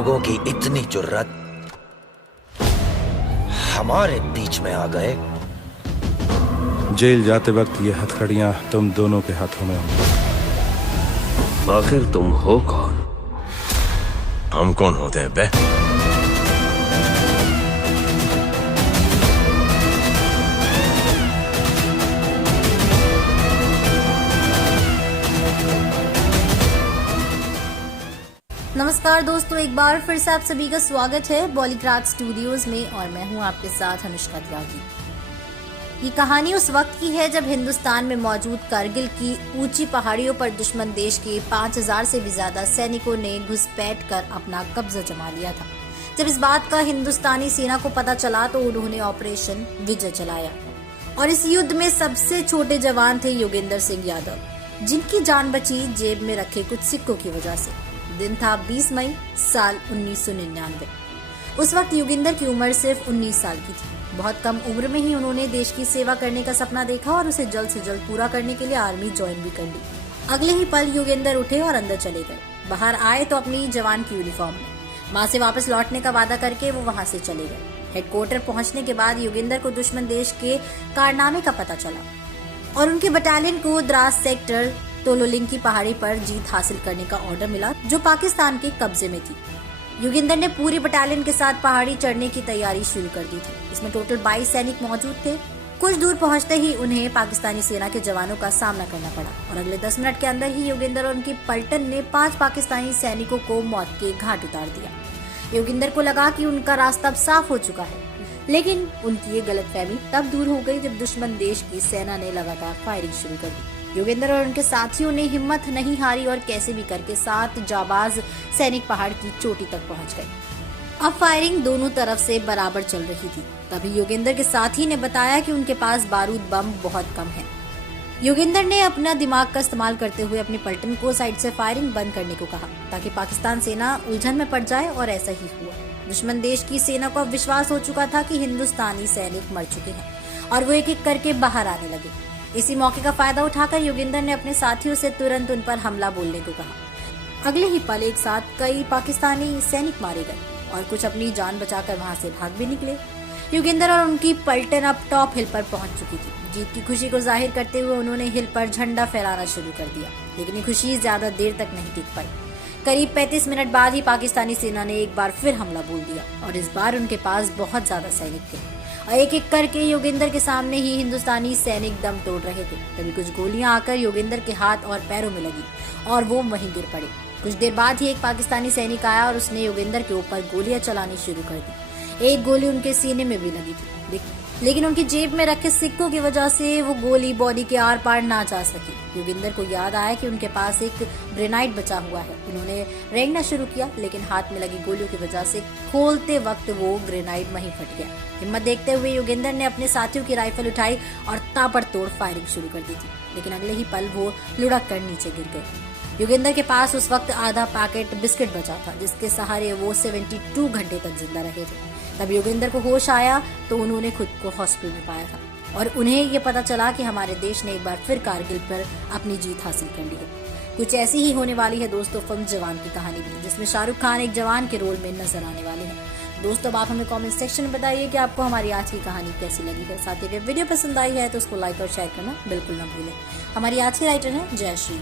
लोगों की इतनी जुर्रत हमारे बीच में आ गए। जेल जाते वक्त ये हथकड़ियां तुम दोनों के हाथों में होंगी। आखिर तुम हो कौन? हम कौन होते हैं बे? नमस्कार दोस्तों, एक बार फिर से आप सभी का स्वागत है बॉलीग्राड स्टूडियोज में और मैं हूं आपके साथ अनुष्का त्यागी। ये कहानी उस वक्त की है जब हिंदुस्तान में मौजूद कारगिल की ऊंची पहाड़ियों पर दुश्मन देश के 5000 से भी ज्यादा सैनिकों ने घुसपैठ कर अपना कब्जा जमा लिया था। जब इस बात का हिंदुस्तानी सेना को पता चला तो उन्होंने ऑपरेशन विजय चलाया और इस युद्ध में सबसे छोटे जवान थे योगेंद्र सिंह यादव, जिनकी जान बची जेब में रखे कुछ सिक्कों की वजह से। दिन था 20 मई साल 1999। उस वक्त योगेंद्र की उम्र सिर्फ 19 साल की थी। बहुत कम उम्र में ही उन्होंने देश की सेवा करने का सपना देखा और उसे जल्द से जल्द पूरा करने के लिए आर्मी ज्वाइन भी कर ली। अगले ही पल योगेंद्र उठे और अंदर चले गए। बाहर आए तो अपनी जवान की यूनिफॉर्म में। माँ से वापस लौटने का वादा करके वो वहाँ से चले गए। हेडक्वार्टर पहुँचने के बाद योगेंद्र को दुश्मन देश के कारनामे का पता चला और उनके बटालियन को द्रास सेक्टर तोलोलिंग की पहाड़ी पर जीत हासिल करने का ऑर्डर मिला, जो पाकिस्तान के कब्जे में थी। योगेंद्र ने पूरी बटालियन के साथ पहाड़ी चढ़ने की तैयारी शुरू कर दी थी। इसमें टोटल 22 सैनिक मौजूद थे। कुछ दूर पहुंचते ही उन्हें पाकिस्तानी सेना के जवानों का सामना करना पड़ा और अगले 10 मिनट के अंदर ही योगेंद्र और उनकी पलटन ने 5 पाकिस्तानी सैनिकों को मौत के घाट उतार दिया। योगेंद्र को लगा कि उनका रास्ता अब साफ हो चुका है, लेकिन उनकी ये गलतफहमी तब दूर हो गई जब दुश्मन देश की सेना ने लगातार फायरिंग शुरू कर दी। योगेंद्र और उनके साथियों ने हिम्मत नहीं हारी और कैसे भी करके 7 जाबाज सैनिक पहाड़ की चोटी तक पहुंच गए। अब फायरिंग दोनों तरफ से बराबर चल रही थी। तभी योगेंद्र के साथी ने बताया कि उनके पास बारूद बम बहुत कम है। योगेंद्र ने अपना दिमाग का इस्तेमाल करते हुए अपने पलटन को साइड से फायरिंग बंद करने को कहा ताकि पाकिस्तान सेना उलझन में पड़ जाए, और ऐसा ही हुआ। दुश्मन देश की सेना को अब विश्वास हो चुका था कि हिंदुस्तानी सैनिक मर चुके हैं और वो एक एक करके बाहर आने लगे। इसी मौके का फायदा उठाकर योगेंद्र ने अपने साथियों से तुरंत उन पर हमला बोलने को कहा। अगले ही पल एक साथ कई पाकिस्तानी सैनिक मारे गए और कुछ अपनी जान बचाकर वहां से भाग भी निकले। योगेंद्र और उनकी पलटन अब टॉप हिल पर पहुंच चुकी थी। जीत की खुशी को जाहिर करते हुए उन्होंने हिल पर झंडा फहराना शुरू कर दिया, लेकिन ये खुशी ज्यादा देर तक नहीं टिक पाई। करीब 35 मिनट बाद ही पाकिस्तानी सेना ने एक बार फिर हमला बोल दिया और इस बार उनके पास बहुत ज्यादा सैनिक थे और एक एक करके योगेंद्र के सामने ही हिंदुस्तानी सैनिक दम तोड़ रहे थे। तभी कुछ गोलियां आकर योगेंद्र के हाथ और पैरों में लगी और वो वहीं गिर पड़े। कुछ देर बाद ही एक पाकिस्तानी सैनिक आया और उसने योगेंद्र के ऊपर गोलियां चलानी शुरू कर दी। एक गोली उनके सीने में भी लगी थी, लेकिन उनकी जेब में रखे सिक्कों की वजह से वो गोली बॉडी के आर पार ना जा सकी। योगेंद्र को याद आया कि उनके पास एक ग्रेनाइड बचा हुआ है। उन्होंने रेंगना शुरू किया, लेकिन हाथ में लगी गोलियों की वजह से खोलते वक्त वो ग्रेनाइड वहीं फट गया। हिम्मत देखते हुए योगेंद्र ने अपने साथियों की राइफल उठाई और ताबड़तोड़ फायरिंग शुरू कर दी थी, लेकिन अगले ही पल वो लुढ़क कर नीचे गिर गए। योगेंद्र के पास उस वक्त आधा पैकेट बिस्किट बचा था, जिसके सहारे वो 72 घंटे तक जिंदा रहे थे। तब योगेंद्र को होश आया तो उन्होंने खुद को हॉस्पिटल में पाया था और उन्हें ये पता चला कि हमारे देश ने एक बार फिर कारगिल पर अपनी जीत हासिल कर ली है। कुछ ऐसी ही होने वाली है दोस्तों फिल्म जवान की कहानी भी, जिसमें शाहरुख खान एक जवान के रोल में नजर आने वाले हैं। दोस्तों, आप हमें कमेंट सेक्शन में बताइए कि आपको हमारी आज की कहानी कैसी लगी है। साथ ही अगर वीडियो पसंद आई है तो उसको लाइक और शेयर करना बिल्कुल न भूलें। हमारी आज की राइटर है जयश्री।